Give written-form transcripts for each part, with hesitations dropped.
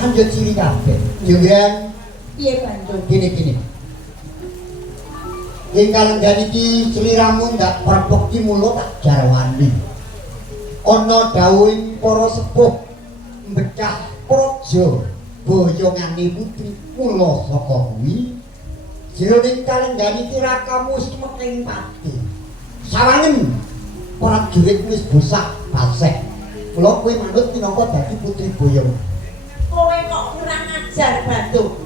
Anjut ciri kabeh. Jenggrang piye Bandung? Gini. Ingkang niki sliramu ndak perbekti mulo tak jarwani. Ana dawuhing para sepuh mbecah praja boyongane putri kula saka kuwi. Jroning kalenggani tirakamu wis meking pati. Sawangen prajurit wis bosak basek. Kula kowe manut minangka dadi putri boyong. Kowe kok kurang ajar Bandung.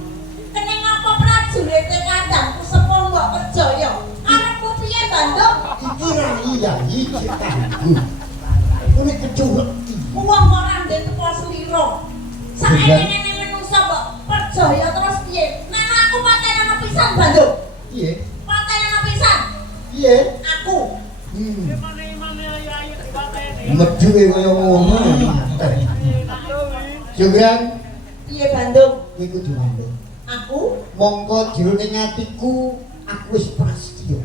Keneng apa prajurit kandangku sepuh mbok percaya? Arepmu piye Bandung? Iki ra iya iki kanggo. Kuwi kecurek. Wong ora ndek teko slira. Saenene menungsa mbok percaya terus piye? Nek aku patenana pisan Bandung. Piye? Patenana pisan. Piye? Aku. Medhuwe kaya ngono. Jenggrang Piye Bandung? kowe kudu mandeg. Aku Mongko jroning atiku aku wis prasetya.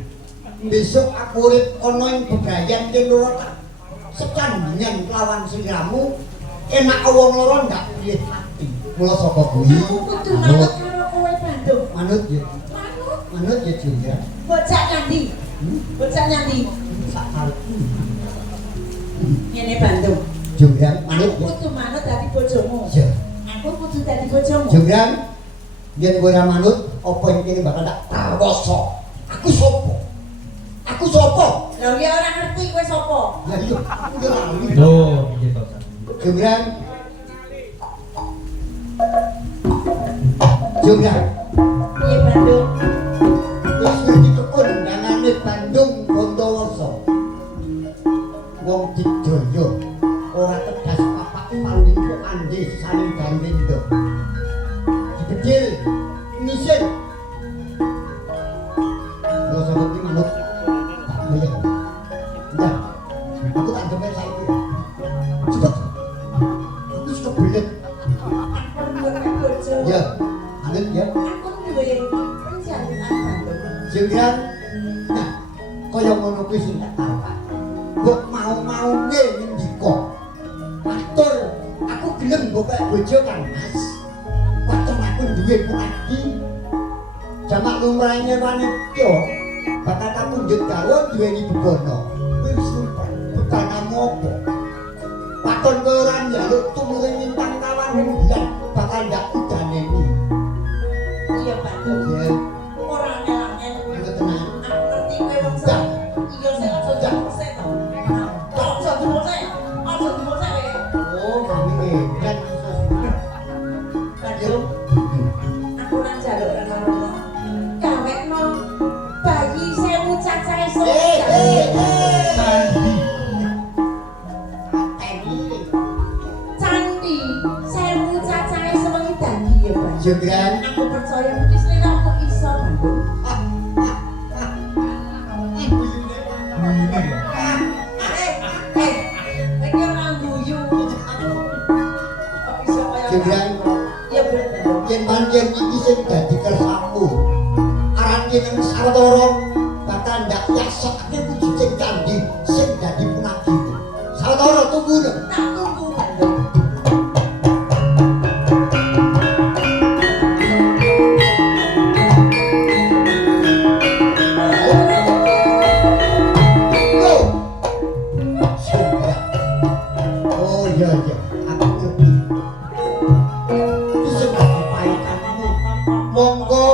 Besok aku urip ana ing bebrayan kene loro tak secandingan kelawan sliramu. Enak wong loro ndak pilih mati. Mula saka kuwi aku kudu manut karo kowe Bandung. manut ya. Manut. Manut ya Jenggrang. Bocah nyandi. Bocah nyandi. Sak karepku. Ngene Bandung. Jenggrang manut Aku ya. kudu manut dadi bojomu. Ya. Aku kudu dadi bojomu. Jenggrang yen kowe ora manut apa ing kene bakal tak prawoso. Aku sapa? Aku sapa? Lah ya ora ngerti kowe sapa. Lah iya, aku ora ngerti. Loh, piye to, San? Jenggrang. Jenggrang. Piye Bandung? Wis ngerti tekun dangane Bandung Bondowoso. Wong Dijaya ora tegas papak paling kok andi saling gandendo. Dibecil ngisin. Lho sampe iki manut. Tak boleh. Enggak. Aku tak demel saiki. Cepet. Aku suka belet. Aku duwe bojo. Ya, manut ya. Aku duwe penjalukan Bandung. Jenggrang. Nah, kaya ngono kuwi sing tak karepake. Mbok mau-maune ngendika. Matur, aku gelem mbok bojo kan Mas. Pancen aku duwe kuwati. Jamak lumrahe wanita bakal kapundhut karo duweni bebono. Kuwi wis lumrah. Bukanamu apa? Paton kowe ora njaluk tumuring lintang kawan bulan bakal ndak udaneni. Iya Bandung. Ya, Ora ngel-ngel. aku tenang. Aku ngerti kowe wong Jawa. Iya sik aja diposek to. Aja diposek. Aja diposek kowe. Oh, kami kan Bandung. Aku ora njaluk rene-rene. Gawekno bayi sewu cacahe Candi sewu cacahe sewengi dandi ya Bandung. Jenggrang. Aku percaya mesti sliramu iso Bandung. Iki ora guyu. Kok iso kaya Jenggrang. ya bener. Yen pancen iki sing dadi kersamu. Aran yen sawetara bakal ndak yasake wujuding candi sing dadi punagine. Sawetara tunggu lho. Tak tunggu Bandung. Yo. Jenggrang. Oh iya iya, aku ngerti. Iki sing dadi paetanmu. Monggo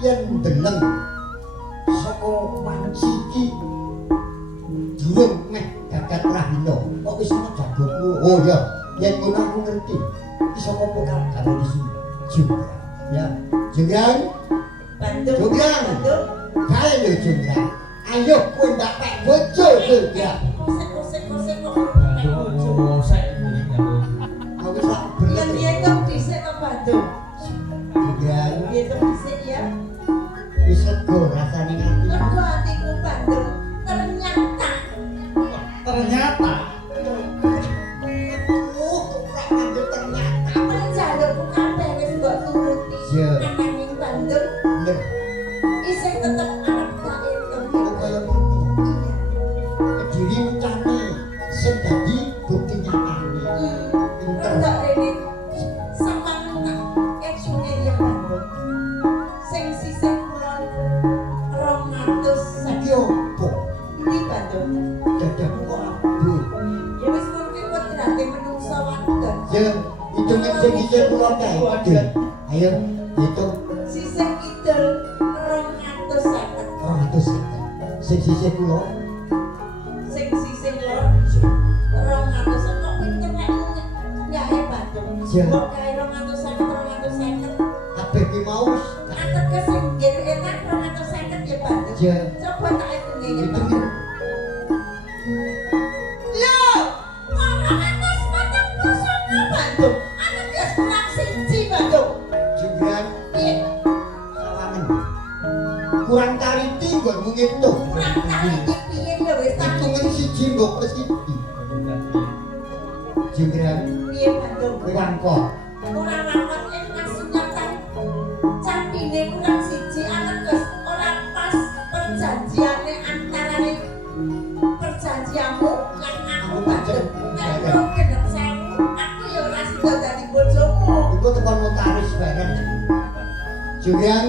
yen deleng saka wanci iki durung meh gagat rahina kok wis ana jagoku. Oh ya, yen ngono aku ngerti. Iki saka pokal karo isi juga. Ya, Jenggrang, Bandung. Jenggrang. Bandung. Kae lho Jenggrang. Ayo kowe ndak pek bojo Jenggrang. Kosek kok. Aduh, saya muling aku. Aku sak belet. Yang dia itu dhisik ke Bandung. Jenggrang, Dia itu dhisik ya. wis lega rasane ati. Lega hatiku Bandung. Ternyata Ternyata Oh, kok ngandel ternyata. penjalukku kabeh wis mbok turuti. Iya. Ananging Bandung Bener. isih tetep arep tak etung. Kok kaya ngono. Iya. Kediri ucane sing dadi bukti nyatane. Pinter. Rodok rene sampean Ya, hitungan sing kula kae. Ayo, hitung Sisih kidul 250. 200. Sing sisih kula Sing sisih lor 200 kok pinter nek nyahe batu. Ya. Kok kae 250. kabeh ki mau Ateges sing nggih enak 250 ya batu. Ya. Coba tak hitungi ya. hitung. Loh, 249 batu. Ateges kurang siji batu. Jumlah Piye? sawangan. Kurang kariti nggonmu ngitung. Kurang kali iki piye lho wis tak Hitungan siji mbok kesiki. Jumlah piye batu. wangkot. Ora rawat ing kasunyatan. Capine kurang siji ateges ora pas perjanjiane antarane perjanjianmu lan aku batu. Nek lu genep 1000, aku ya ora sida dadi bojomu. Iku tekan notaris bareng. Julian,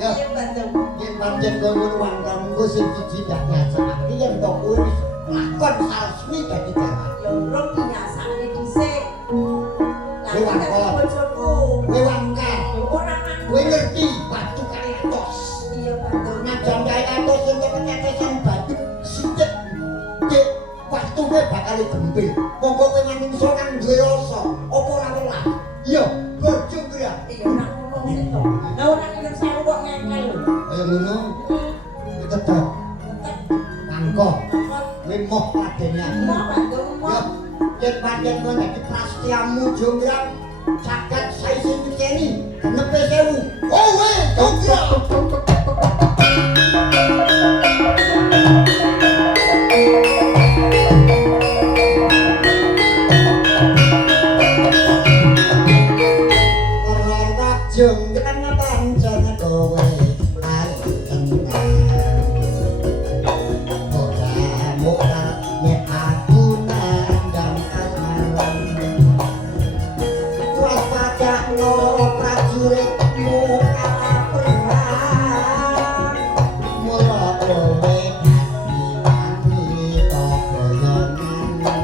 ya, Piye batu? yen pancen kono wangkon engko sing siji tak biasake yen kok kuwi wis lakon salsmi dadi gawe. Ya urung biasane dhisik. Lah Kowe dadi wangkon. bojoku. Kowe wangkon. Ora Kowe mangko. ngerti batu kali atos. Iya batu. Najan kali atos sing ketetesan batu sithik. Dik, waktune bakal gempil. Monggo kowe manungsa kan duwe rasa, apa ora welah? Iya, bojo gerak. Iya ora ngomong sik to. Lah ora nginep 1000 kok ngengkel lho. Kaya ngono, kowe tetep Tetep mangkok. kok Kowe moh padene aku. mau batu Ya, mau. yen pancen kowe nek prastiamu jonggrang caket saisi ngeceni, genepe 1000. Kowe jonggrang. Ora jonggrang pancen kowe ayu tenan. Ora mokal nek aku nandang alam. Kuas padakno prajuritmu kalah perang. Mula kowe diwani tokoyonan.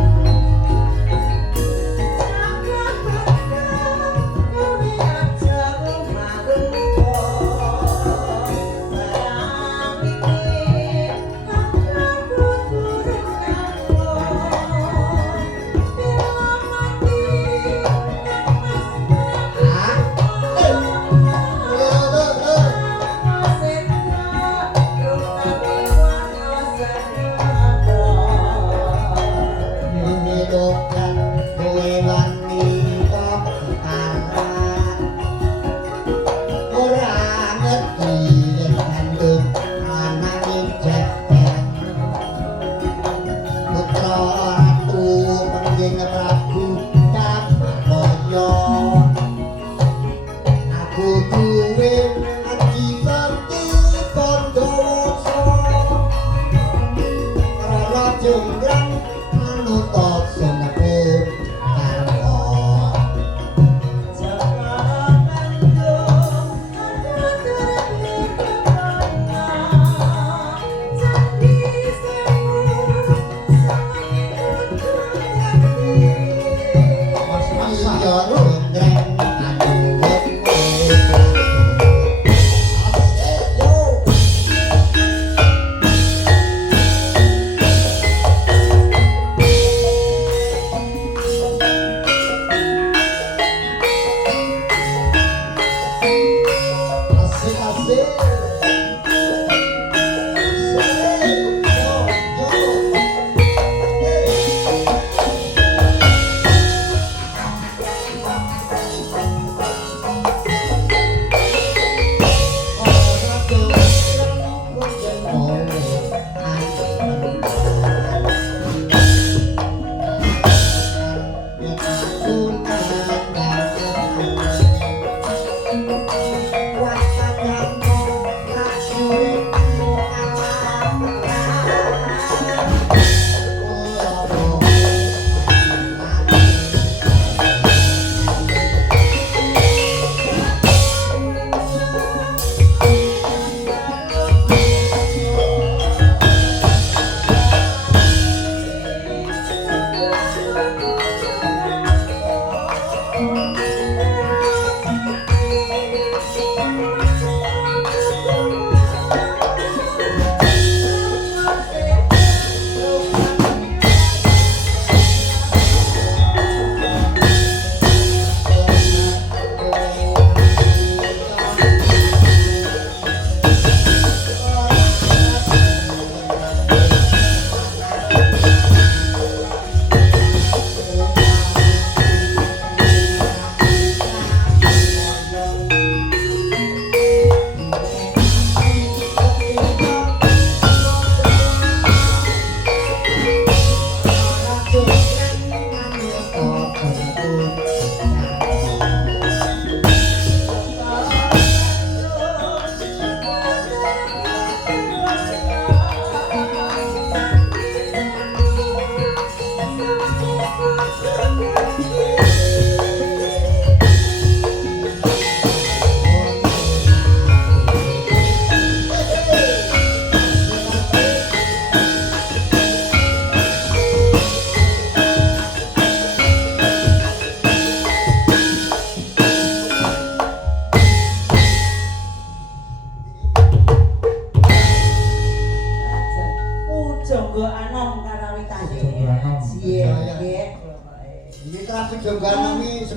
Hidupan kowe wani tok ketaran. Ora ngerti yen kandung ananging jepet. Putra ratu pengging Prabu Tapamoyo. Aku duwe aji bakti Pandhawa. Rara jonggrang manutot sumepur karma. Iya jonggrang manutot asik asik. Asik. Yo, yo.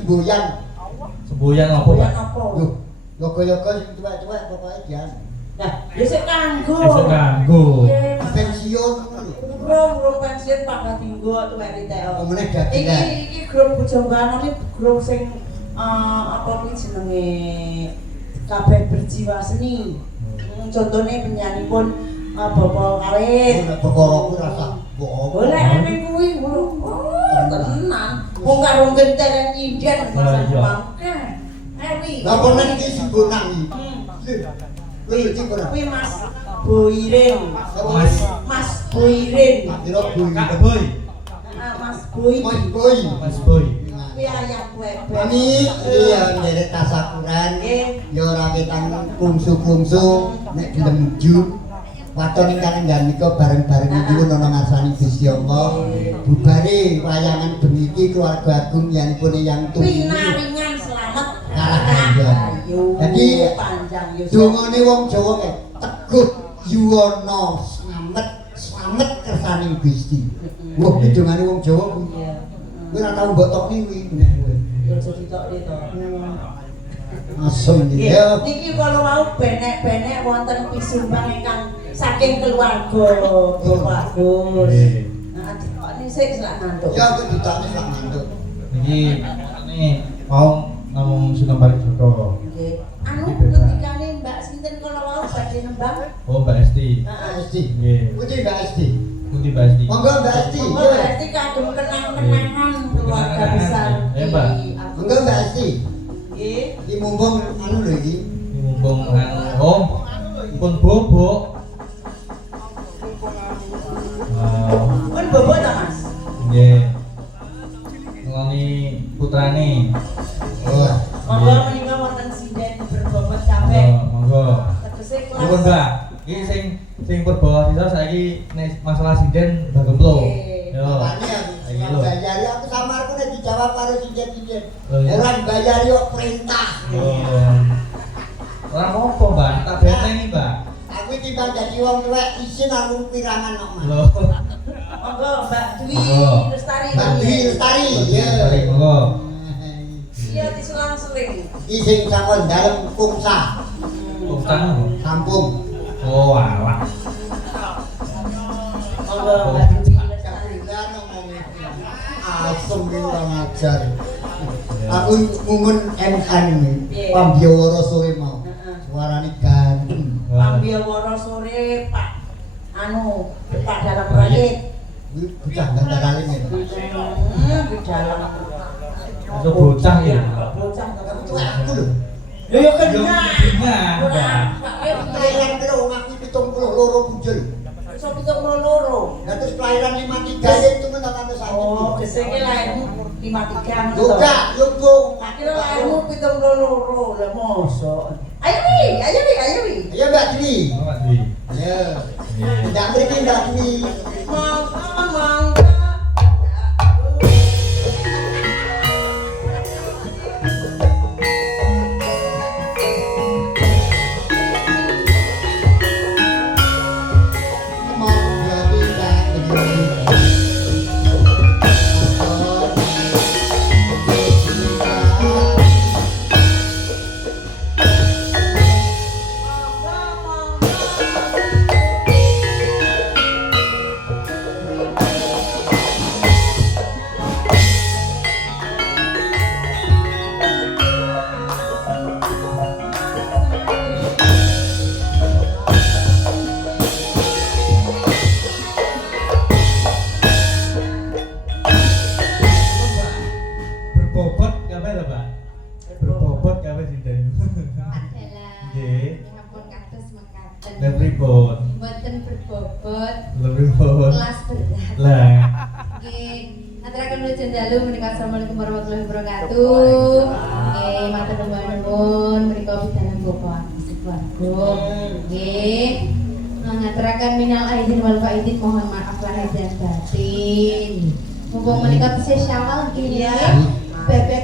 semboyan. Semboyan apa, Pak? Boyan apa? Yo, yoga-yoga sing tuwek-tuwek pokoke jan. Nah, ya sik kanggo. Bisa ganggu. Nggih, Mas. Pensiun. Urung pensiun pangkat dinggo tuwek ritek. Omene dadi. Iki grup Bojongkano iki grup sing apa kuwi jenenge kabeh berjiwa seni. Contohnya penyanyi pun Bapak Kawit. Nek perkaraku rasa mbok. Boleh aneh kuwi tenan. Wong karo genteren nyinden Lah, iya. mangke. Ewi. Lah kok nek iki simbonang iki. Kuwi iki ora. Kuwi Mas Boirin. Mas. Mas Boirin. Kira kuwi. Kak Boy. Mas Boy. Mas boy. Mas Boy. Kuwi ayah web. Ini iya nderek tasakuran. Ya ora ketang kungsu-kungsu nek gelem ju. Waton ingkang ngganika bareng-bareng iki ana ngarsani Gusti Allah. Bubare wayangan bengi iki keluarga agung yanipun yang tumi. Pinaringan selamat. Ayo. Jadi panjang yo. dongane wong Jawa kae teguh yuwana slamet kersane Gusti. Wah, iki dongane wong Jawa kuwi. Iya. Kowe ora tau mbok toki kuwi nek kowe. Yo jadi tok to. Asem iki ya. Niki kalau mau benek-benek wonten pisumbang ingkang saking keluarga Bapak Gus. Nah, ini sik sak ngantuk. Ya aku ditanya sak mantuk. Iki ini mau ngomong Sunan Kalijogo. Nggih. Anu ketikane Mbak sinten kalau mau badhe nembang? Oh, Mbak Esti. Heeh. Esti. Nggih. Kuwi Mbak Esti. Pundi Mbak Esti? Monggo Mbak Esti. Monggo berarti kagem kenang-kenangan keluarga besar. Ya, Mbak. Monggo Mbak Esti. Nggih. Iki mumpung anu lho iki. Ini mumpung Om pun bobok. Pun bobot ta, Mas? Nggih. Ngeloni putrane. Oh. Monggo menika wonten sinden berbobot kabeh. Monggo. Tegese Nuwun, kelas. Mbak. Iki sing purba sisa saiki nek masalah sinden Mbak Gemplo. Nggih. Yo. Makanya Iki lho. bayari aku samarku nek dijawab karo sinjen-sinjen. Oh, iya. Orang bayari kok perintah. Ora apa, Mbak. Tak bentengi, Mbak. Aku timbang dadi wong tuwek isin aku pirangan kok, Mas. Lho. Monggo Mbak Dwi Monggo. Lestari. Mbak Dwi Lestari, ya. Mari, monggo. Iya disulang-suling. Iki sing sakon dalem kungsa, Utang. kampung. Oh, alah. Monggo Mbak Dwi Lestari. Kabulan ngomongnya. Asem iki ora ngajar. Aku ngumun MN Piye? Pambyawara sore mau. Heeh. Suarane gandeng. Pambyawara sore Pak anu Pak dalam proyek. Kuwi bocah gandarane ya. Di dalam. Itu bocah ya. Bocah Aku tuwek aku lho. Lho yo kena. Kena, Ora. Kelahiran piro wong aku 72 bujul. So kita loro. Lah terus kelahiran 53 itu men sampe saiki. Oh, kesenge lahirmu 53 Yoga, yoga. Akhirnya lahirmu 72 lah mosok. Ayo wi. Ayo Mbak Dwi. Mbak Dwi. Ayo. Nggih. Tidak mriki Mbak Dwi. Mangga. Monggo tidak Dwi. Berbobot gawe lho, Pak. Berbobot gawe sinden. Adalah Nggih. ngapun kados mekaten. Dan pripun? Mboten berbobot, Lebih pripun? kelas berat. Lah. Nggih, aturaken nuju dalu menika Assalamualaikum warahmatullahi wabarakatuh. Nggih, matur nuwun menika pidhanan Bapak Sugwargo. Nggih. Ngaturaken minal aidin wal faidin, mohon maaf lahir dan batin. Mumpung menika tesih Syawal nggih ya. Bebek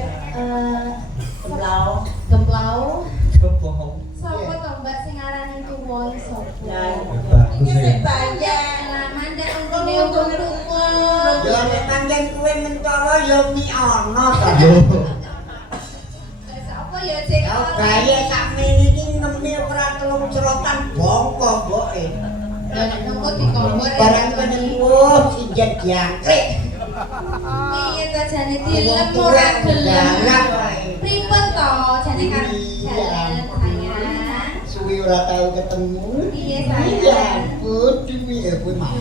Kemblau. gemplau. Kebohong. Sapa to Mbak sing aran tuwa sapa? Ya. Bagus Iki ya. sing bayar. Lah mandek untune untuk tuwa. Ya nek panjen kowe mentara ya mi ana ta. Lho. dikomor. Barang penemu sinjen diangkrek. Piye to jane dilem ora gelem. Pripun to jane kan jalan sayang. Suwi ora tau ketemu. Piye Ya sayang? ampun, demi ibu mau.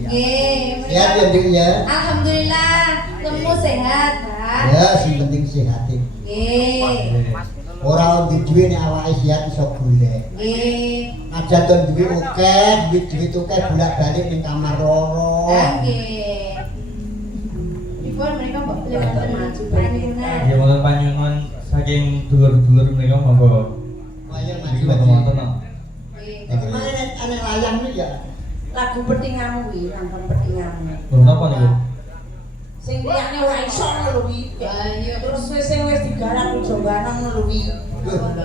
Nggih. Ya, Dik ya. Alhamdulillah, temu sehat, Pak. Ya, sing penting sehat iki. Nggih. Ora ono duwe nek awake sehat iso golek. Nggih. Aja ton duwe akeh, duit akeh bolak-balik ning kamar loro. Nggih. Dipun mereka mbok lewat maju panyunan. Ya wonten panyuwun saking dulur-dulur menika monggo. Ayo Iki maju. wonten no. Nggih. Iki mana ana layang iki ya. Lagu petingamu kuwi, nonton petingamu. Lho napa niku? Sing liyane ora iso ngono lho kuwi. Ayo. Terus sing wis digarap jongganan ngono lho kuwi.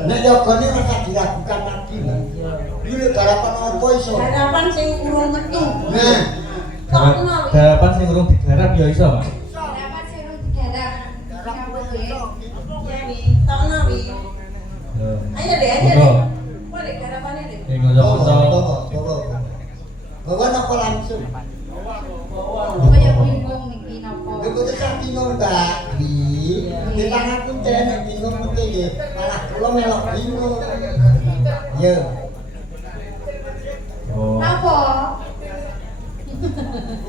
Nek yogane rasa diragukan lagi. Iki garapan apa iso? Garapan sing urung metu. Nah, Tokno kuwi. Garapan sing urung digarap ya iso, Pak. Berapa sih urung digarap? Kamu nggih. Ya wi, tokno wi. Ayo deh, ayo deh. Boleh garapannya deh. Ing ngono-ngono. Bawa napa langsung? Kaya bingung niki napa. Lha kok tak bingung Mbak Dwi. Di pangapunten nek bingung mesti nggih. Malah kula melok bingung. Yo. Oh. Napa?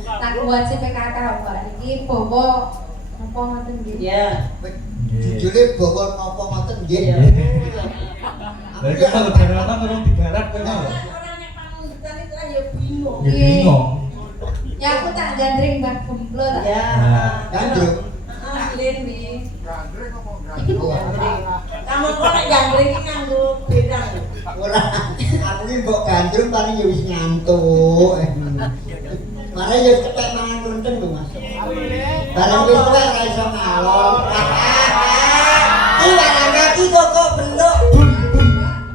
Tak wajib PKK Mbak niki bawa napa ngoten nggih. Ya. Jujule bawa napa ngoten nggih. Lha iki kalau garapan urung digarap kok. Orang yang pangundutan itu aja bingung. Ya bingung. Ya aku tak gandring Mbak Gemplo tak. Ya. Gandrung. Asliin wi. Kamu kok nek gandring iki nganggo bedang. Ora, aku iki mbok gandrung paling ya wis ngantuk. Mare ya kepek mangan runteng lho Mas. Barang wis tuwek ora iso ngalor. Iki barang kaki kok belok.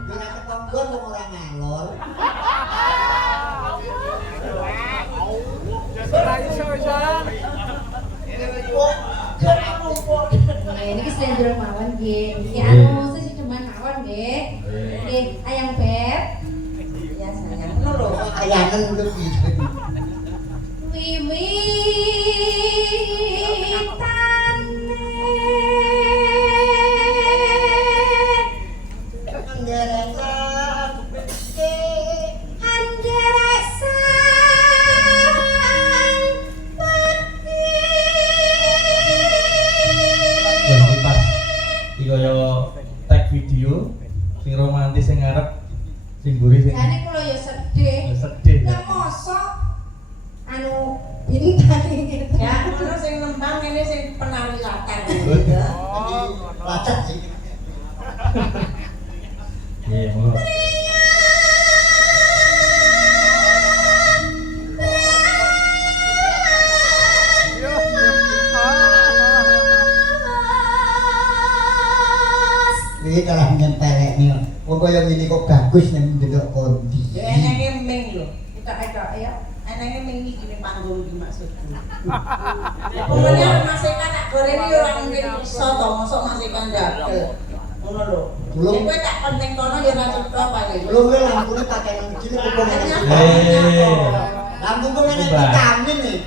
Ora ketonggon kok ora ngalor. Nah, ini ki slendro mawon nggih. Iki anu sing cuman mawon nggih. Nggih, ayam beb. Ya sayang, ngono lho. Ayanen lho iki. Wah, iki pas iki kaya tag video sing romantis sing ngarep sing mburi sing Jane kula ya sedih. sedih. Lah mosok anu bintang iki. Ya, ngono sing nembang ini sing penari latar. Lacak sih. Iya, monggo. Iki kalah nyempelekne. Wong kaya ngene kok bagus nek ndelok kondisi. Ya enenge ming lho. Kita ya. Enenge ming iki ning panggung iki maksudku. Pokoknya masakan tak goreng iki ora mungkin iso to, mosok masakan dagel. Ngono lho. Belum. Nek kowe tak penting kono ya ora cetha paling. Belum le lampune pakai nang kiri kok ngene. Lampu kok ngene vitamin nih.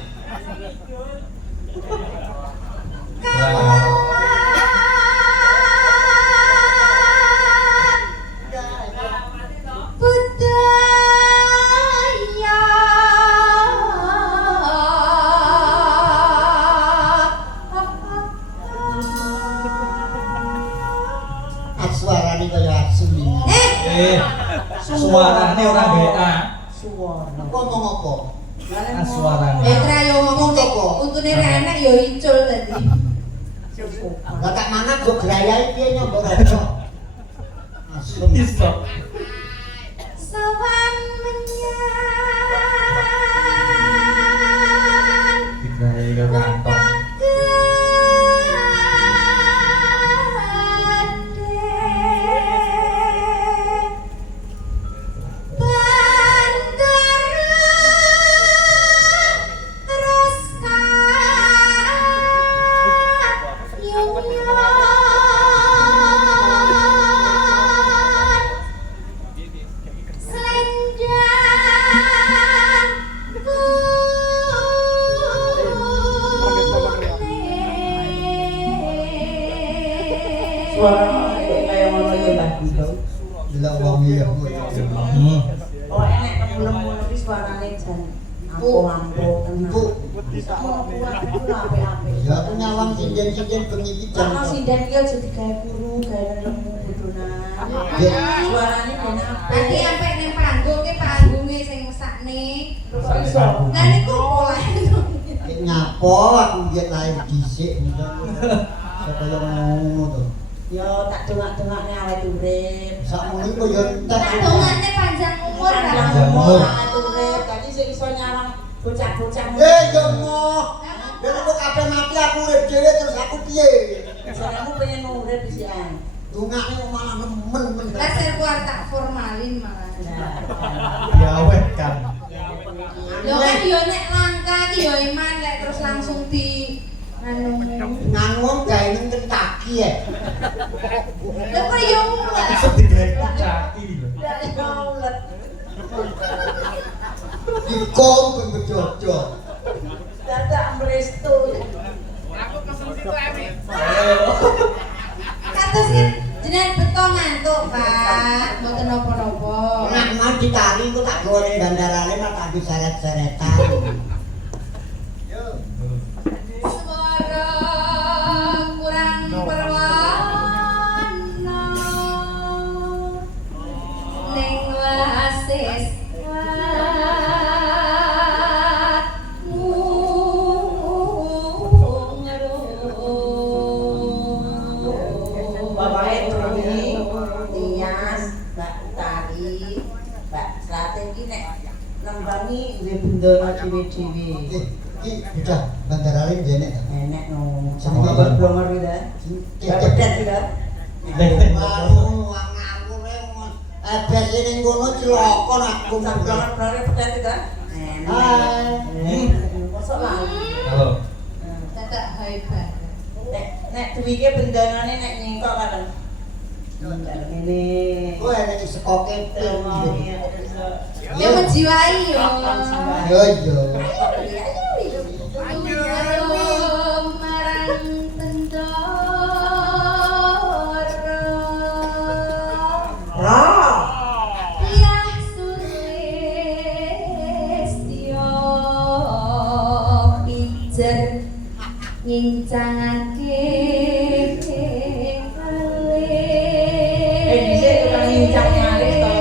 Suarane kaya asuling. Suarane ora BA. Suara. Apa ngomong apa? Suarane. Petra yo ngomong untune ra enak yo icul tadi. Lah tak mangan kok grayai piye nyoba rasa. Asem. Iso. Sawan menyang Digawe karo kantong. Selendang Suara kayak ngono ya Mbak Dito. Bila wangi ya. Oh enek kemulen-mulen iki suarane jan ampuh-ampuh tenan. Bu, Sakmono kuat iku apik-apik. ya aku nyawang sinden-sinden bengi iki jam. Karena sinden iki aja digawe guru, gawe lemu bodonan. Suarane ben Tadi apik. sampai ning panggung ki panggunge sing mesakne. Kok iso? Lah niku pola. Nyapo aku biyen lahir dhisik sapa yang ngono to. Yo tak dongak-dongakne awet urip. Sakmono kok ya entek. Tak dongane panjang umur Panjang kan. umur awet urip. Dadi sing iso nyawang bocah-bocah. Ya moh. Ben kok kabeh mati aku urip dhewe terus aku piye? Jenengmu pengen urip disian. Dungane kok malah nemen. Lah serkuar tak formalin malah. Ya wet kan. Lho kan yo nek langka ki yo iman lek terus langsung di anu. Nganu gawe ning Kentucky ya. Lha kok yo ora. Sedih kayak caki lho. Dari kaulet. Dikom ben bejojo. Dadak mrestu. Kados kan jenengan beto ngantuk, Pak. Mboten napa-napa. Nek mau ditari kok tak gawe ning bandarane mah tak seret-seretan. Swara kurang perwana ning wasis Bapake Trumi, Tias, Mbak Tari, Mbak Slate iki nek nembangi nggih bendana dhewe-dhewe. Iki bocah bandarane jene. Enek no, sama berblomer gitu. Ya pedet gitu. Waduh, aku ebes ning ngono cilaka aku Sama berblomer pedet gitu. Hai. Mosok lah. Halo. dadak hebat. Nek duwike bendanane nek nyengkok kan. Ngene. Kowe enek sekoke ping. Ya menjiwai yo. Yo yo. Marang tendara. Ra. Yah Sulistyo pijer ngincangake Dhisik tukang nyincang nyaris to.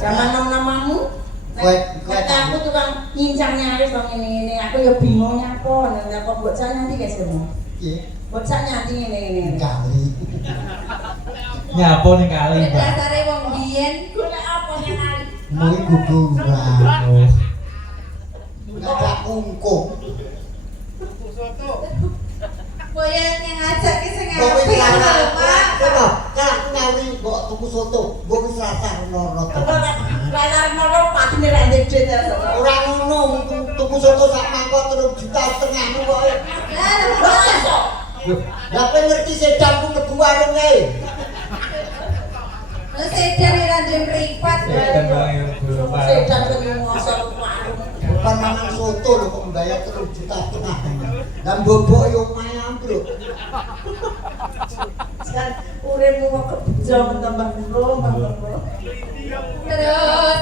Zaman nom-nomamu. Kowe Kata aku tukang nyincang nyaris to ngene-ngene. Aku ya bingung nyapa, nyapa bocah nyanti guys kamu. iki Bocah nyanti ngene-ngene. kali. Nyapo ning kali, Mbak. dasare wong biyen Golek apa nek kali? Mung guguran. Oh. Ngajak ungkung. koyo ngajak ki sing Kowe apik ora lho, Pak. coba kalau ngawi mbok tuku soto, mbok wis rasa loro to. Lara moro patine ra ndek duit. Ora ngono, tuku soto sak mangkok 3,5 juta kok. Lah kowe ngerti sedan ku mlebu warung ae. Lha sedan ora duwe mripat. Sedan wae yo belum. Sedan ketemu mosok warung. Bukan mangan soto lho kok mbayar 3,5 juta. Lah mbobok yo omahe ambruk. Kan uripmu kok kebejo tambah mbah. Terus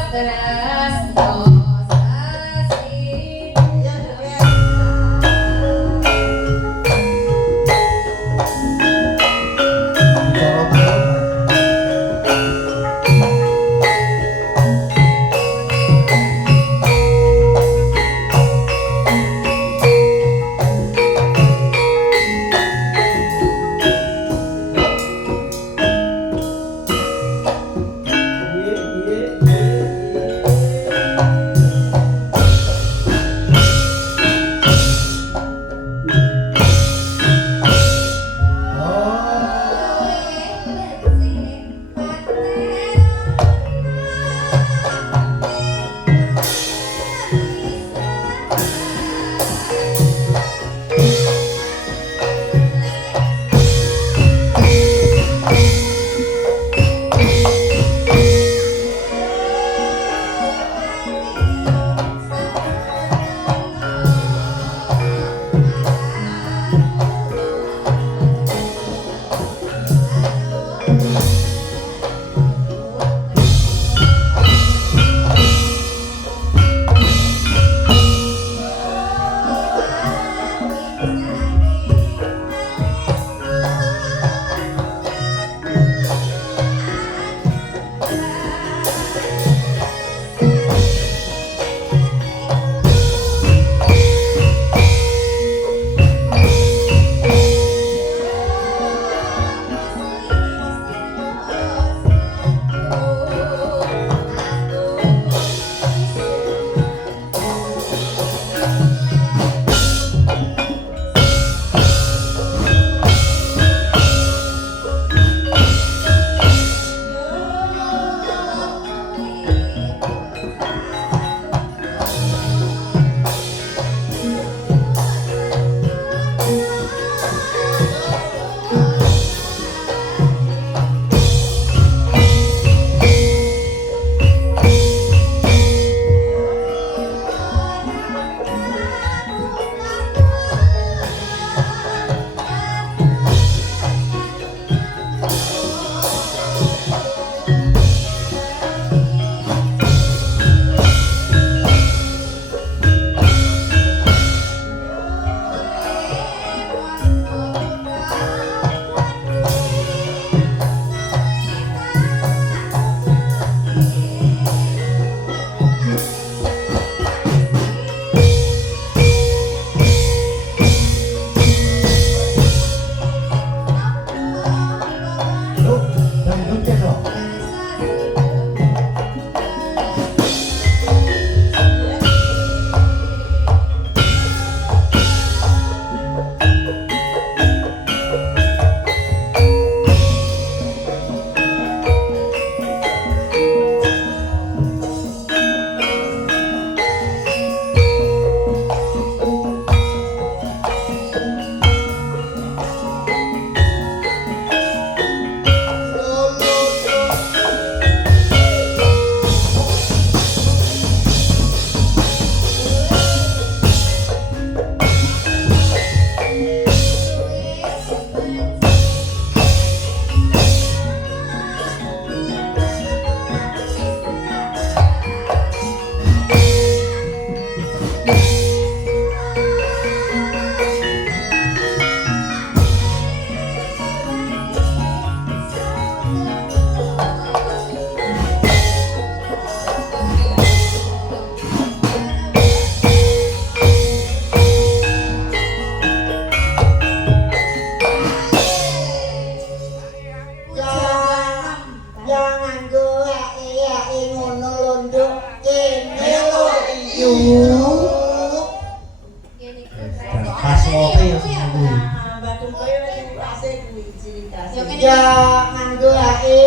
fasilitasi. Yo kene. Jangan doae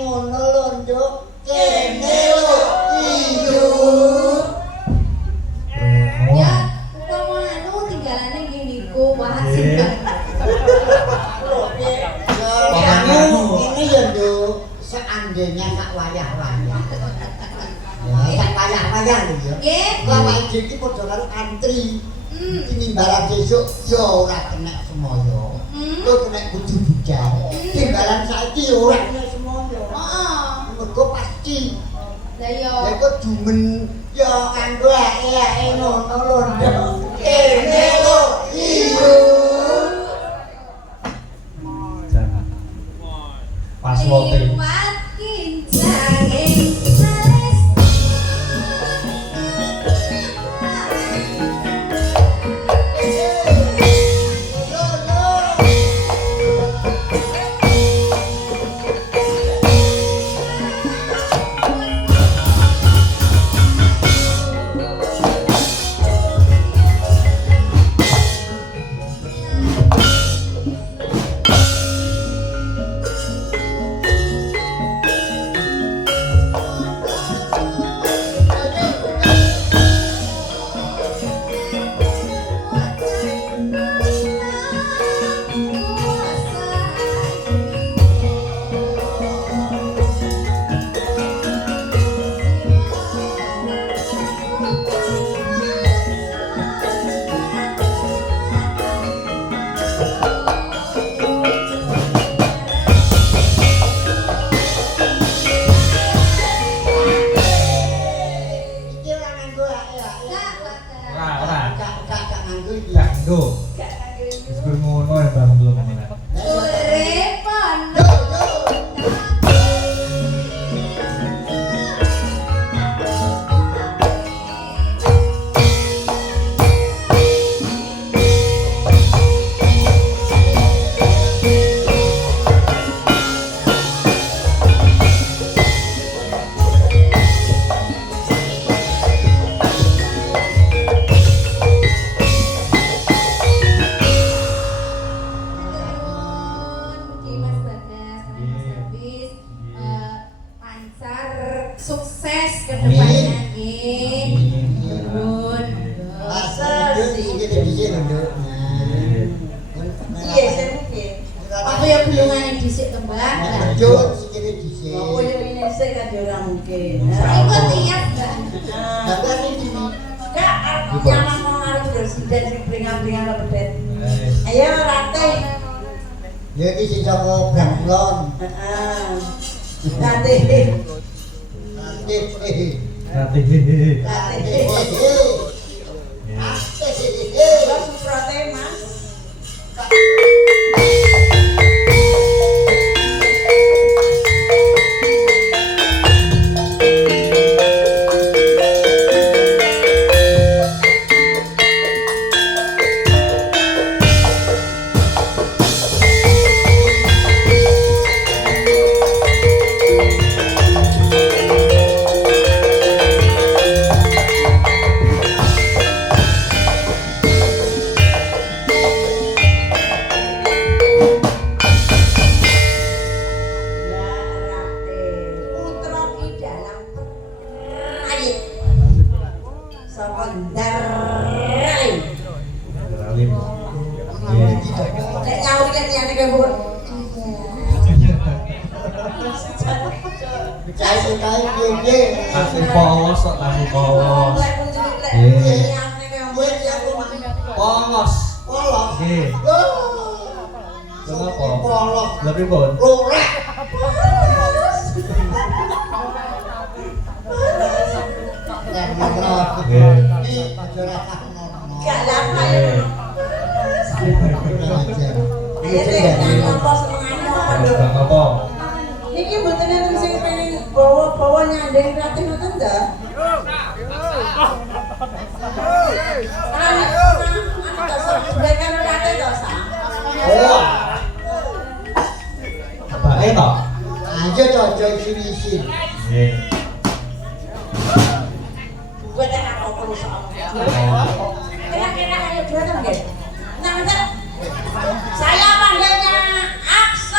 ngono lho, Nduk. Kene lho iyo. Ya, umpama anu tinggalane nggih niku wah asik banget. Ini ya Nduk, seandainya sak wayah-wayah. Sak wayah-wayah lho ya. Nggih. Awake dhewe iki padha karo antri. Timbalan besok yo ora kena semoyo. Kok kena kudu bujar. Timbalan saiki yo ora kena semoyo. Heeh. Mergo pasti. Lah yo. Lah kok dumen yo kanggo ae ngono lho Nduk. Kene lho iyo. Jangan. Password. Liwat kincanging alis. Iki ora nganggo ae. Ora. Gak nganggo iki. Kanggo. Wis gur ngono ya Bang belum ngene. Urip ana. Yo yo. Mugi Mas Bagas, Mas Hafiz, lancar, sukses ke depannya nggih. Turun. Asal iki dhisik lho Nduk. Iya, saya mungkin. Apa ya gulungan dhisik tembang. Nduk sikile dhisik. Oh, ini saya kan orang mungkin. Ikut tiap Mbak. Lah kan iki Enggak, aku nyaman mau ngaruh presiden sing beringan-beringan lo bedet. Ayo rate. ya iki sing saka Branglon. Heeh. Rate. Nanti Nanti. Lo suprote, Mas. Kasih polos kok, kasih polos. Polos. Nggih. Kenapa? Lha pripun? Bang apa? Niki mboten enten sing pengen bawa-bawa nyandeng kreatif ngoten ta? Oh. Bae to? Aja aja isi-isi. Nggih. Gue tak apa perlu soal. Kira-kira ayo dua nggih. Nah, saya panggilnya Aks.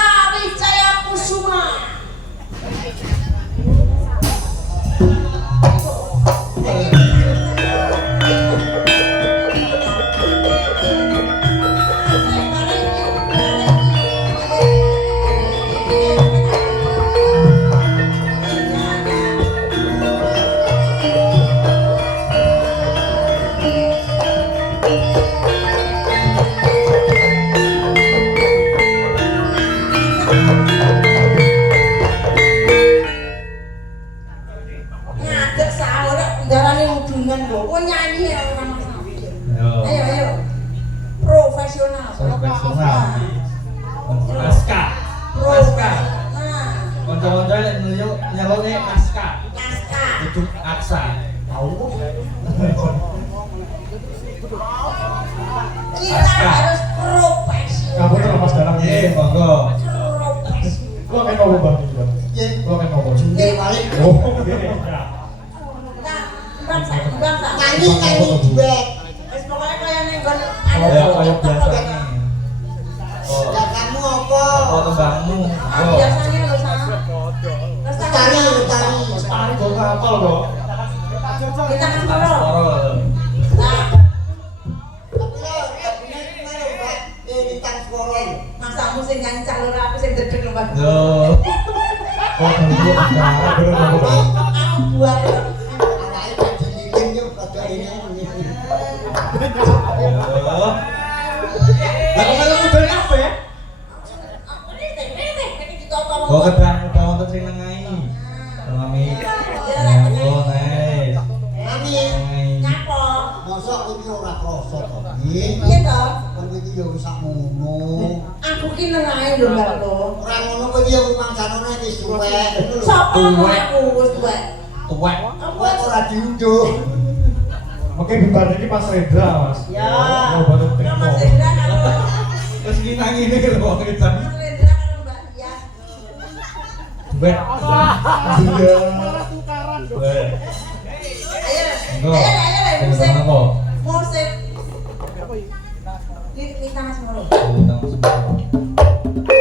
Kanca-kanca lek nyelone naskah. naskah. Itu aksa. Tahu. Kita Naskah. harus profesi. Kamu tuh Mas Danang Nggih, ini. monggo. Profesi. Lo kan ngomong Bang juga. Ye, Lo kan ngomong. jendel balik. Oh, gini. Ya. Nah, bangsa. Nyanyi duet. Wis pokoknya kaya ning nggon Ya kaya biasa nih. Oh, Ya kamu apa? apa tembangmu? Oh. Biasanya lho sama. Tari, tari. Tarik kok kapal kok. Kita kan Tarik pro. Soro. Nah, Tapi lo, lagunya gimana, Pak? Di Tangsporon. masamu sing nyanyi calon aku sing dedek lho, Pak. Loh. Kok dulu ada bener ngomong. Aku buat Awalnya jadi lilin yuk, pada ini. Oh. Lah kok melu mudun apa ya? Gua kedang udah wonten sing nengai. Mami. Oh, nice. Mami, Nice. Nyapa? masa ini ora kroso to? Nggih. Iya toh? Kan iki yo wis sakmono. Aku ki nengae lho, Mbak Lo. Ora ngono kowe yo mangsanane wis tuwek. Sopo ngomong aku wis tuwek? Tuwek. Tuwek ora diunduh. Mungkin bentar ini Mas Rendra, Mas. Ya. Mau bantu Ya Mas teko. Hendra karo Terus iki nang ngene lho kok kita. Mas Hendra karo Mbak Dian. Tuwek. Iya. Tuwek. Ayo. Go. Ayo, musik. Sing apa? Musik. Kita Mas Moro. Utang semua.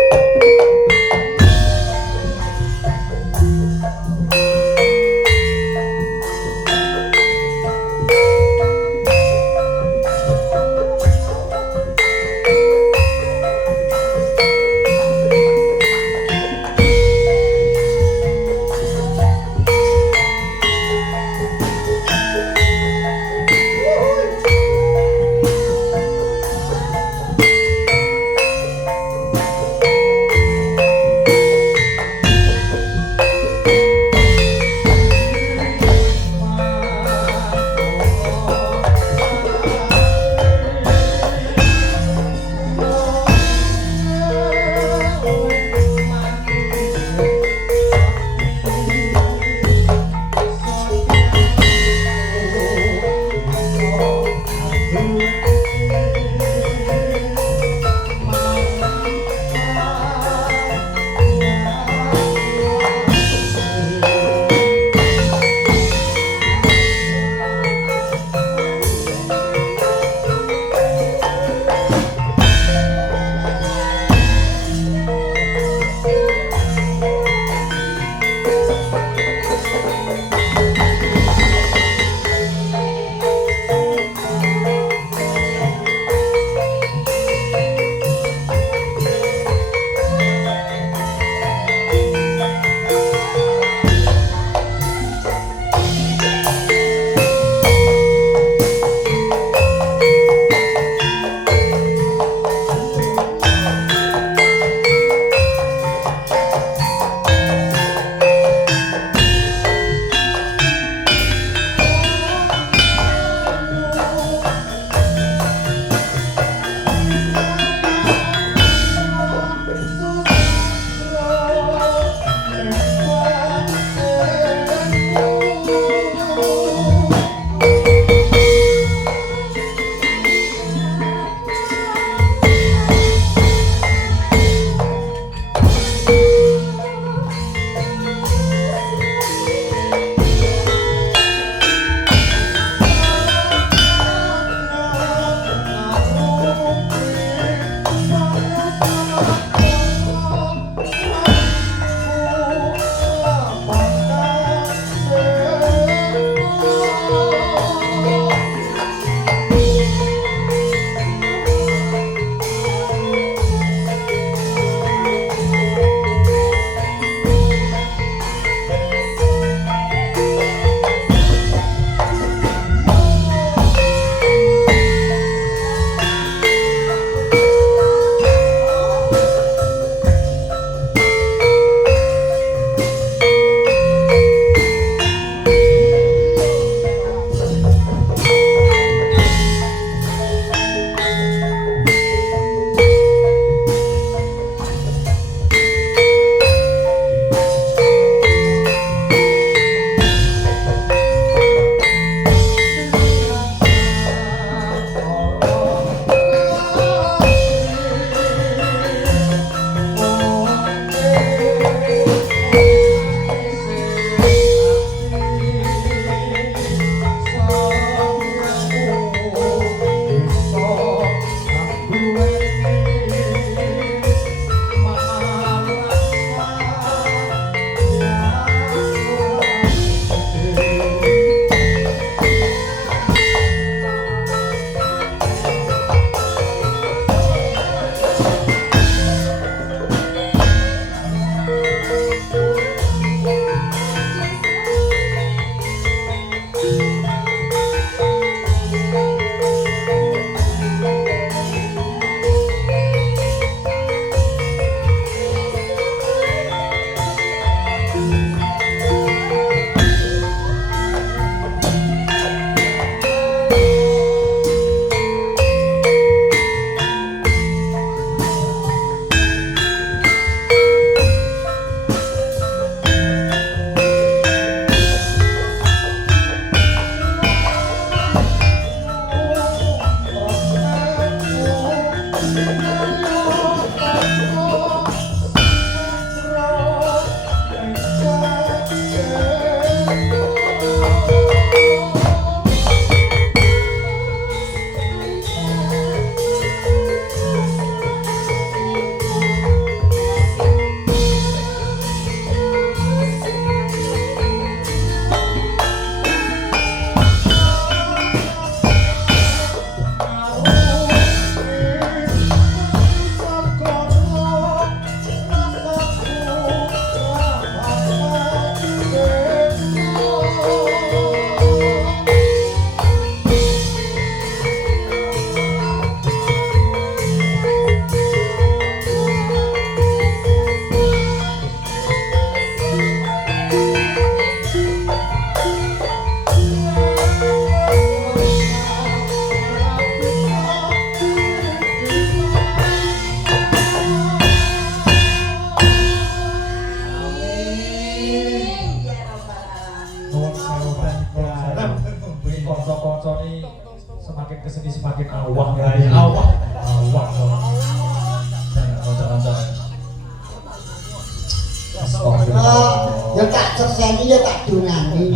Ya tak sekseni ya tak dungani.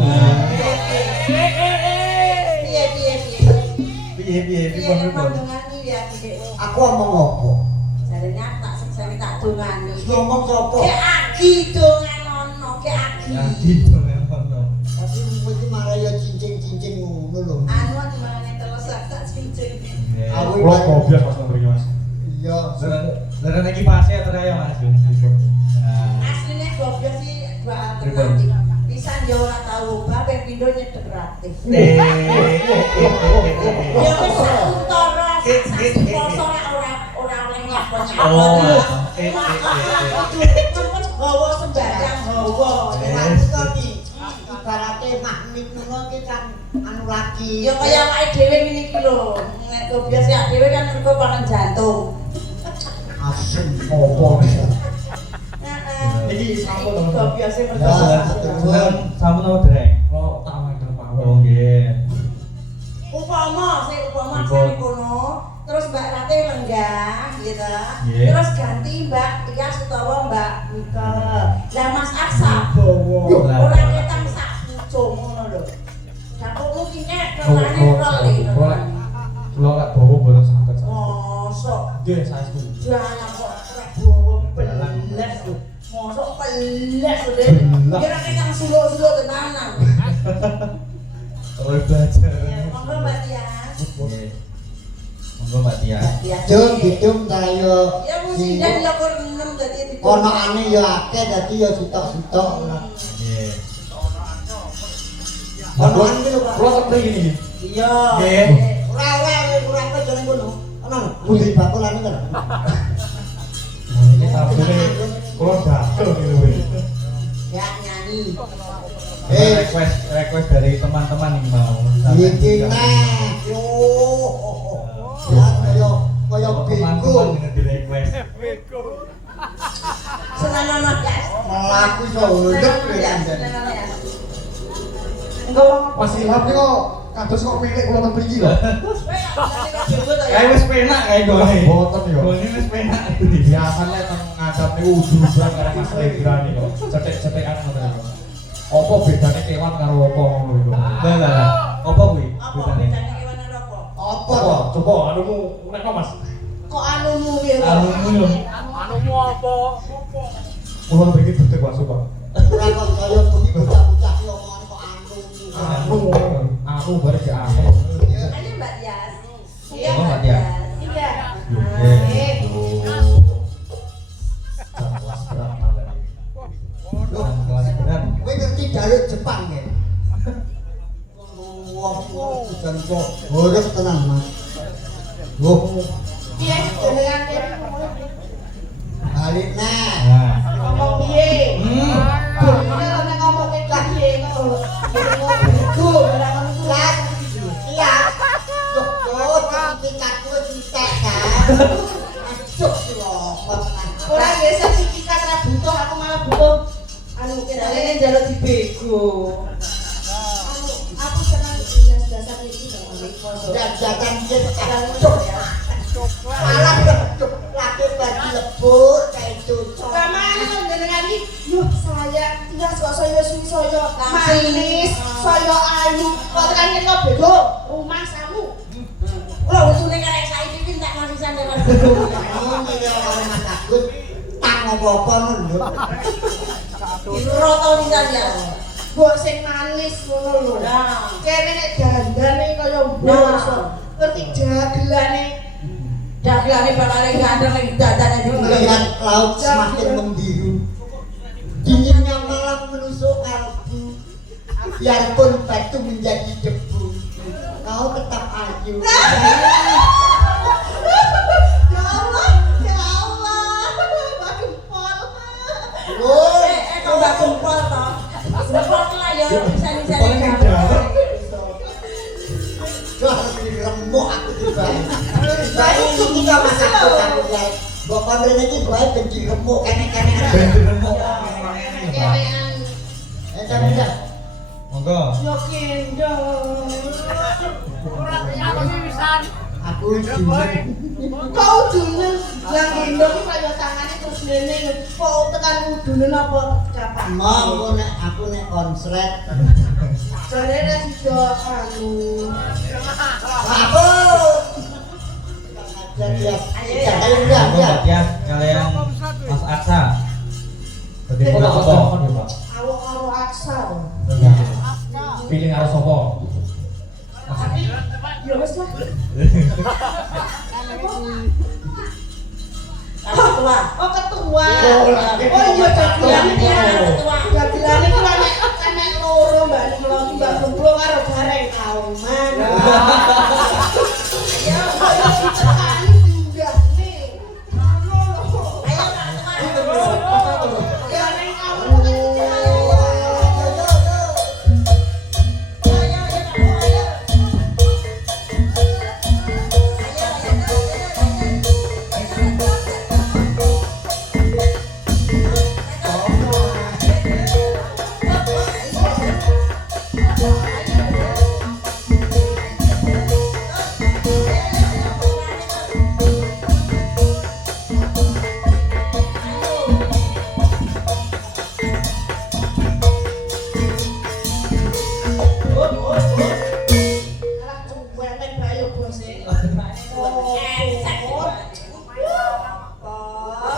Piye Pripun pripun. ngomongane ya Dik. Aku omong apa? Jarene aku tak sekseni tak dongani. Ngomong sapa? Ke agi dongan ono, ke agi. Ya gitu ngono. Tapi mesti marah ya cincin-cincin ngono lho. Anu gimana terus sak cincin. Aku Kulo gobias Mas mriki Mas. iya. Dari lagi pasnya teraya Mas. Nah, Aslinya goblok sih dua alternatif. Pisan ya ora tau obah ben pindho nyedek gratis. Ya wis untara sasi poso ora oleh nyapo-nyapo. Oh. Cepet hawa sembarang hawa. Mas iki ibarate magnet ngono ki kan anu lagi. Ya kaya awake dhewe ngene iki lho. Nek goblok sih dhewe kan mergo pangan jantung. Asem opo. Iki sampun to. Goblok sih sampun apa dereng? Oh, tak mandel Oh mawon. nggih. Upama Pripun? sing kono terus Mbak Rate lenggah gitu. Nggih. Terus ganti Mbak Iyas utawa Mbak Mika. Lah Mas Aksa bawa ora ketang sak pucung ngono lho. Dapurmu ki nek kelane roli. Kulo lek bawa boten saged. Mosok Nggih, saestu. jangan kok ora bawa beles lho. Mosok beles lho. Kira ketang suluk-suluk tenanan. Oh belajar. Ya, monggo Mbak Tias. Nggih. Monggo Mbak Tia. Jum hitung tayo. Ya mesti dan ya kur 6 dadi itu. Ono ane ya akeh dadi ya sitok-sitok. Nggih. Ono ane lho Pak. Kulo tak mriki niki. Iya. Nggih. Ora kurang kok jeneng kono. Ono pundi bakulane kan. Iki sabune kulo dagel iki lho. Ya nyanyi. Request dari teman-teman ini mau. Iki neh. Yo. Ya kaya Teman-teman bego. dengan di request. Senang amat guys. Melaku iso urip ya. Mas Ilham iki kok kados kok milik kulo teng mriki lho. Kayak wis penak kayak gone. Boten yo. Gone wis penak. Biasane teng ngadap niku udur-uduran karo Mas Legra niku. Cetek-cetekan ngoten niku. Apa bedane kewan karo apa ngono iku? Lah. Apa kuwi? Apa Bedane? bedanya kewan apa? Apa Apa? to? Coba anumu nekno Mas. Kok anumu ya? Anumu lho. Kulo mriki dedek Mas Pak. Ora kok kaya bengi bocah-bocah ki omongan kok anu. Aku bareng ke aku. Ayo Mbak Yas. Iya Oh, Mbak Mbak Yas. Yas. Iya. Nggih. Kelas berat malah. Kelas berat. Kowe ngerti jaluk Jepang ya? Wah, jan kok urip tenan, Mas. Loh, Iya, jenengan balik neh. Nah. ngomong piye? Hmm. Nek ngomong piye kok. Ngomong bego ora ngono Lah, iya. Loh, sertifikatku ditek kan. Masuk lho, Ora ya sertifikat ra butuh, aku malah butuh anu kirane njaluk dibego. Aku seneng dinas dasar iki lho foto. Jajan dia sekarang cuk. Malah cuk lagi bagi lebur kayak cocok. Kamane jenengan iki, yo saya tias kok saya suwi saya manis, saya ayu. Kok tekan kene kok bego rumah samu. Lho utune karek saiki ki tak masisan dengan bego. Ini dia orang Mas Agus. Tang apa-apa lho. Roto pisan ya. Mbok sing manis ngono lho. Nah, kene nek dandane kaya mbok ngerti dagelane. Dagelane bakal gandeng ning dadane Melihat laut semakin membiru, dinginnya malam menusuk kalbu. Biarpun batu menjadi debu, kau tetap ayu. Ya Allah, ya Allah. Bagempol. Loh, Kok bagempol to? Sempol lah ya bisa-bisa Paling digambar. dah diremuk aku juga. Baik ini kita masak aku ya. Bapak beli lagi baik benci remuk kene-kene. Ben remuk. Kenean. Tapi dah. Monggo. Yo kendong. Ora kaya pisan. Aku dumen. Kau dulu lagi ndok kaya tangane terus ngene kok tekan kudune apa kapan? Monggo nek aku nek konslet. Jare ra sida anu. Apa? Jadi ya, ayo ya. Batias kalian Mas Aksa. Jadi Kok apa? kok ya, Pak? Awak karo Aksa. Pilih karo sapa? Tapi ya wis lah. Ketua. Oh ketua. Oh iya jadilan iki ketua. Jadilan iki anak loro Mbak Kumpul karo bareng kauman. Ayo sekali pindah nih. Ayo Pak Ketua. Ya ning kamu.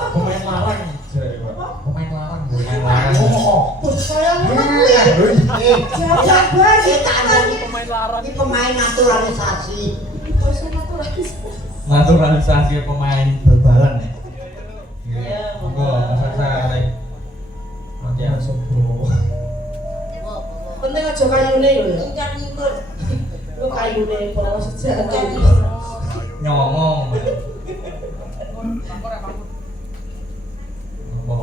Pemain larang jare, Pak. Pemain larang. Pemain larang. Saya jabat banget. Ini pemain naturalisasi. Naturalisasi pemain bal-balan ya. Iya. Monggo Mas Aksa kali. Batias. Penting aja kayune yo ya. Tingkat ngikut. Lu kayune para sejarah. Nyomong. Apa?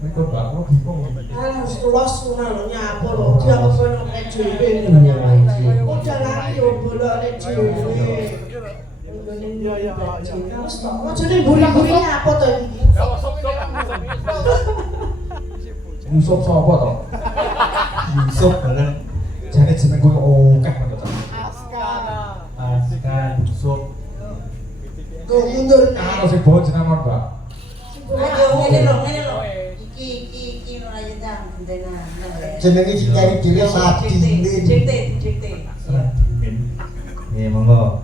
Ikut Pak, kok bingung. Harus luas ngono nyapa lho. Dia kepen nek dhewe ngono. Udah lari yo bolak nek dhewe. Terus tok. Aja ning buri-buri nyapa to iki. Yusuf sapa to? Yusuf bareng Jane jeneng kowe akeh banget to. Aska Yusuf. Go mundur Karo sing bawa jenengan, Pak. Ayo ngene lho. Iki ora yendang gendena. Jenenge dicari dhewe Sadinin. Dikte. Iya, monggo.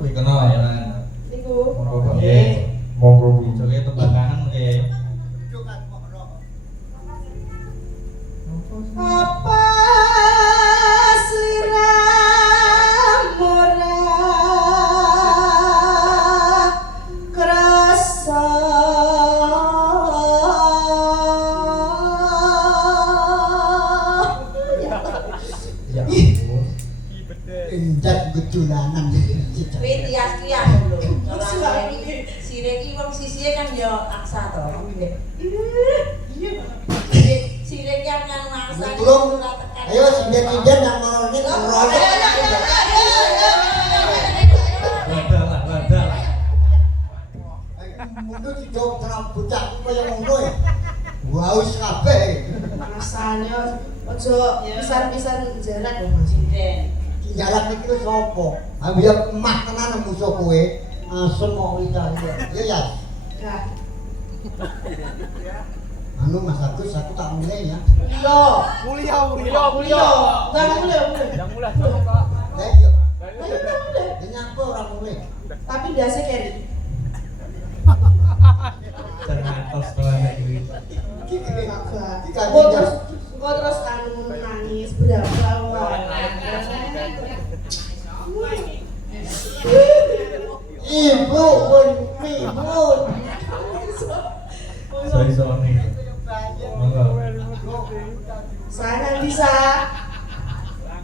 Wih, kena ya, Lan. niku. Monggo, Pak. Nggih. Monggo, Bu. Joge tembang kangen nggih. Apa sliramu ora krasa Ya ampun. Endak gedulanan. Kuwi tias-tias lho. Ora sire iki wong sisihe kan ya Aksa to. Sire iki kan Aksa. Tulung. Ayo sindet-sindet nang ngono iki royok. Ladal. Mundur didok terang bocah kaya ngono ya. Haus kabeh. Rasane aja pisan-pisan jarak kok Mas. Jalan iki sapa? Ambil ya emah tenan musuh kowe. Asem mau Italia. Ya ya. Nah, Anu Mas Agus aku tak mulai ya. mulia. Jangan mulia. Lah iya. Ya nyapa ora mulai. Tapi ndase keri. Terus setelah negeri. Kok terus anu nangis berapa Ibu. Soi-soi. Monggo. Saya bisa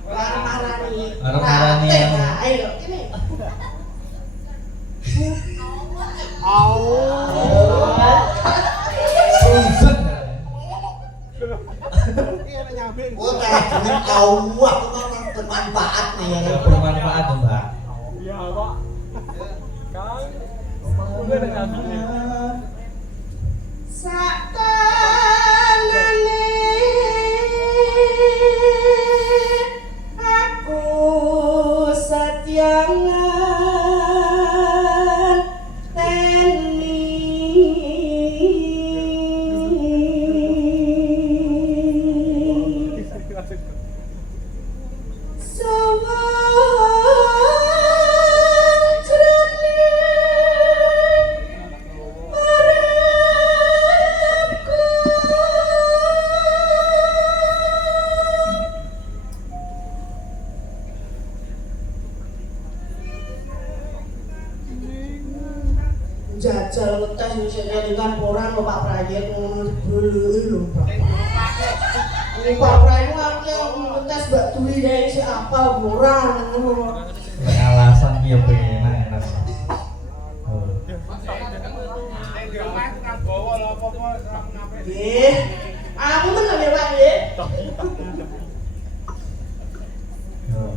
marah-marani. Marah-marani. Ayo, ini. Frozen. Oh, tak jeneng Allah aku memang bermanfaat nah ya. Bermanfaat tuh, Mbak. Satanane jajal ngetes wis kelingan ora lho Pak Prayit ngono dulu lho Pak. Pak Prayit aku ngetes Mbak Dwi kae si apa ora ngono. Lek alasan ki yo enak. Oh. Nggih. Aku tenan ya Pak nggih. Yo.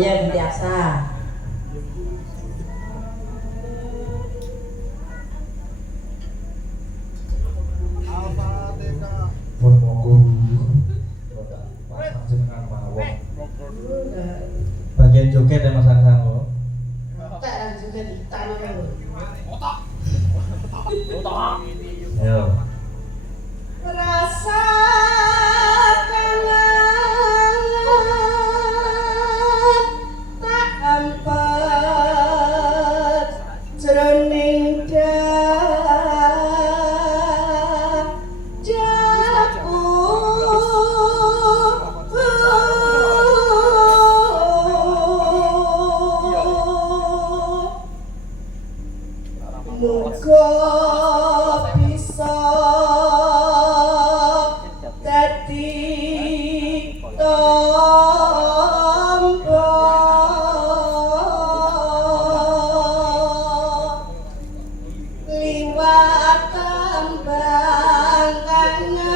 Iya biasa. Pun monggo. Pasang jenengan mawon. Bagian joget ya Mas Hansan kok. Tak lanjutkan tangan lho. Ayo. Rasa kangen tak ampet jroning dadaku muga bisa dadi tombo liwat tembang kangen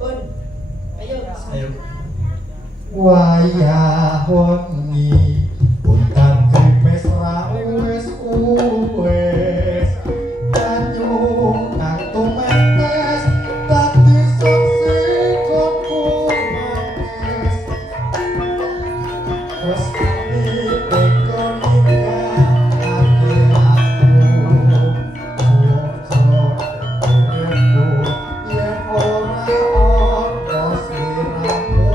Pun, ayo, Ayo. Wayah wengi punten kripes ra wis banyu nang tumetes dadi saksi kanggo manis wis kami tekon nikah akhir aku uripku yen ora ana sliramu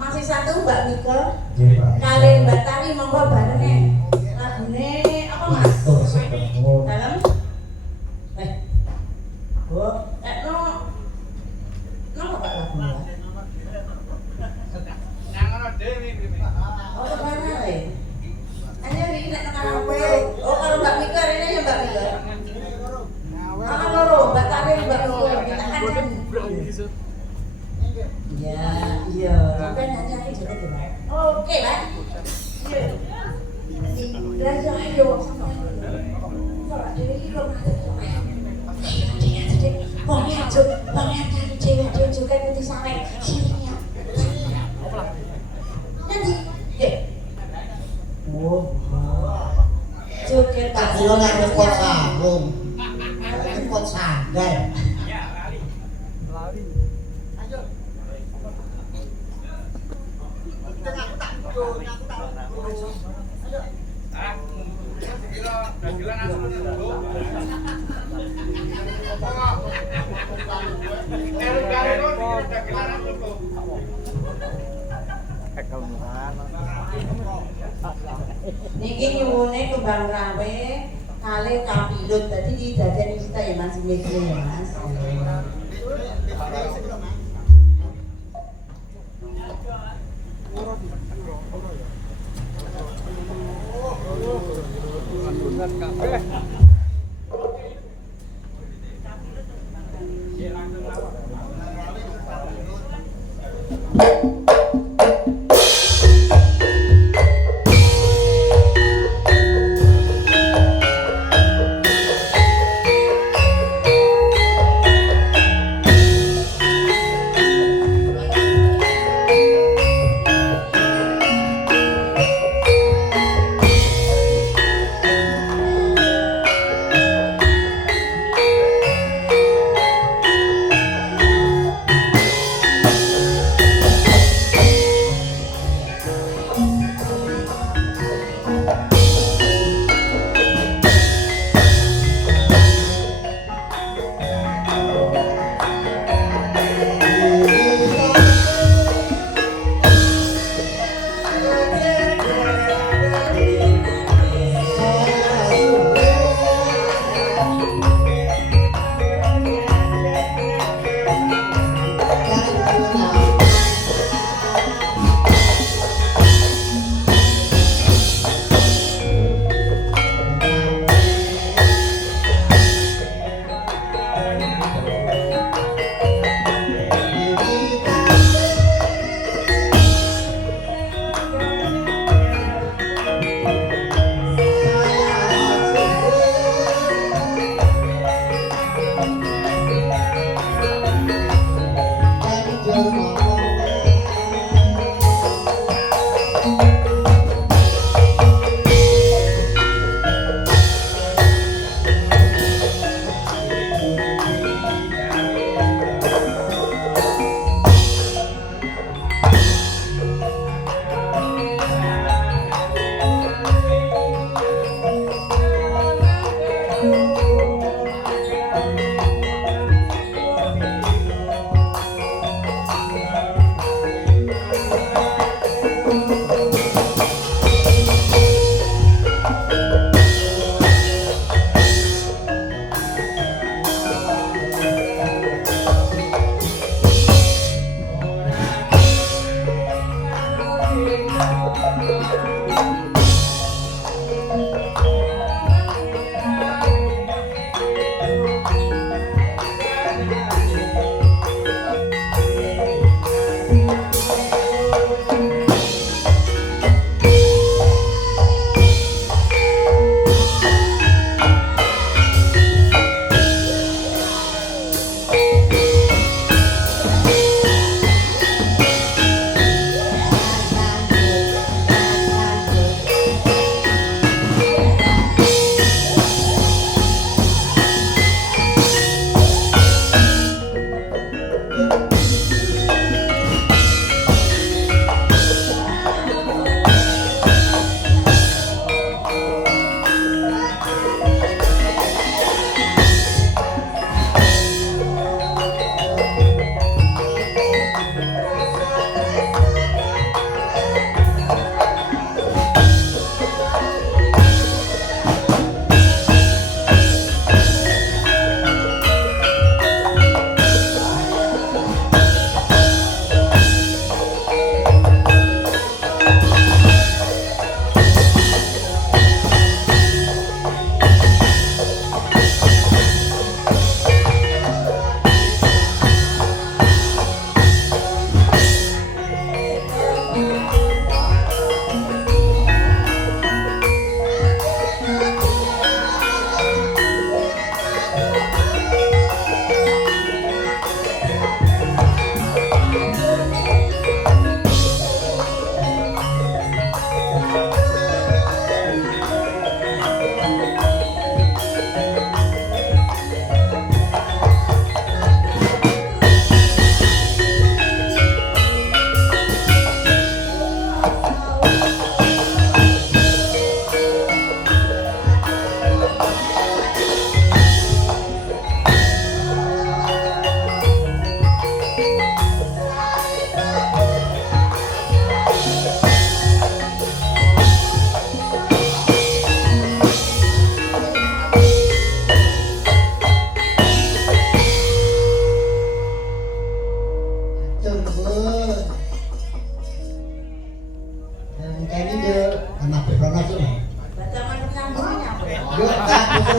masih satu Mbak Mika. Nggih, Pak. Kalian Mbak Tari monggo bareng lagune apa Mas? Matur sepuh. Dalam. Bu, no Pak lagu. Oh, kemana le? Hanya ini nek nang karaoke. Oh, kalau Mbak Mika ini ya Mbak Mika. Akan loro, Mbak Tari Mbak Mika kita kancani. Iya, iya. Sampai nyanyi juga tuh, Pak. Oke, Pak. Iya. Belajar ayo sama. Kalau dewe iki kok ngatur sama ya. Wong aja, wong aja dewe juga putih sampe sininya. Nanti, oh, joget Tak kira nek nyepot sarung. Nyepot sandal. Niki nyuwune kembang rawe kalih kapilut dadi didadani kita ya Mas Mekle ya Mas.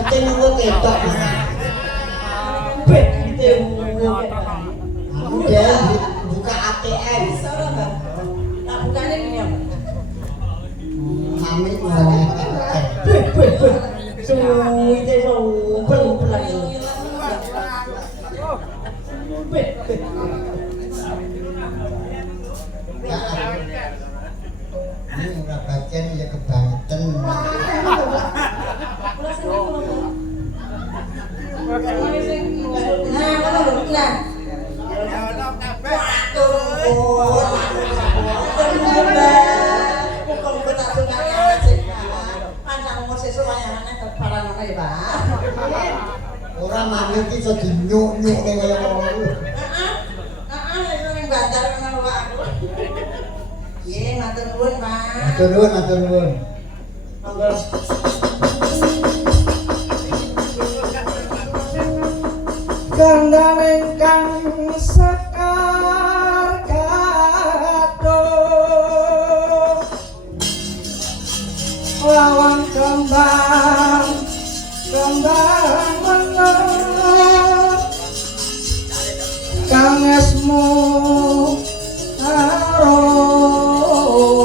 pancen engko ketok. Bet gitu. Aku dia buka ATM. Bisa ora, Mbak? Tak bukanya gini apa? Mami ngomong. Suwite sumpel lagi. Bet. Ya. Ini ora bacen ya kebangetan. Nah, kalau benar. Ora manut iki iso dinyuk-nyuk kaya ngono. Matur nuwun, Pak. Matur nuwun, matur nuwun. Monggo. Kandang ingkang